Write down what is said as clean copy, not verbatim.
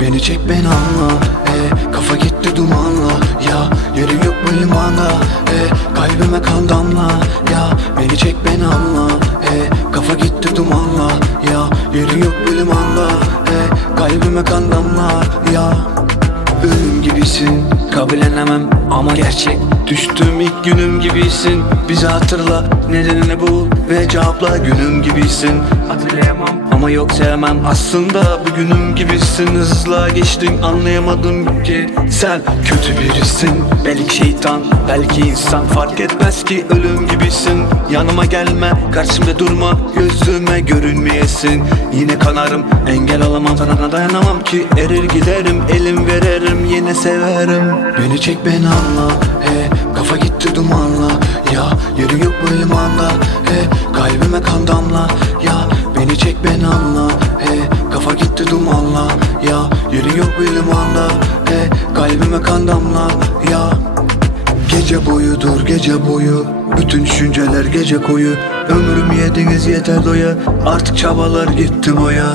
Beni çek beni anla, kafa gitti dumanla. Ya yerin yok bu limanda, kalbime kan damla. Ya beni çek beni anla, kafa gitti dumanla. Ya yerin yok bu limanda, kalbime kan damla. Ya ölüm gibisin, kabullenemem ama gerçek. Düştüğüm ilk günüm gibisin. Bizi hatırla, nedenini bul ve cevapla. Günüm gibisin, hatırlayamam ama yok sevmem. Aslında bugünüm gibisin. Hızla geçtin, anlayamadım ki sen kötü birisin. Belki şeytan, belki insan, fark etmez ki ölüm gibisin. Yanıma gelme, karşımda durma, gözüme görünmeyesin. Yine kanarım, engel olamam, sana dayanamam ki. Erir giderim, elim veririm, yine severim. Beni çek beni anla, kafa gitti dumanla. Ya yerin yok bu limanda, kalbime kan damla. Ya beni çek beni anla, kafa gitti dumanla. Ya yerin yok bu limanda, kalbime kan damla. Ya gece boyudur gece boyu, bütün düşünceler gece koyu. Ömrümü yediniz yeter doya, artık çabalar gitti boya.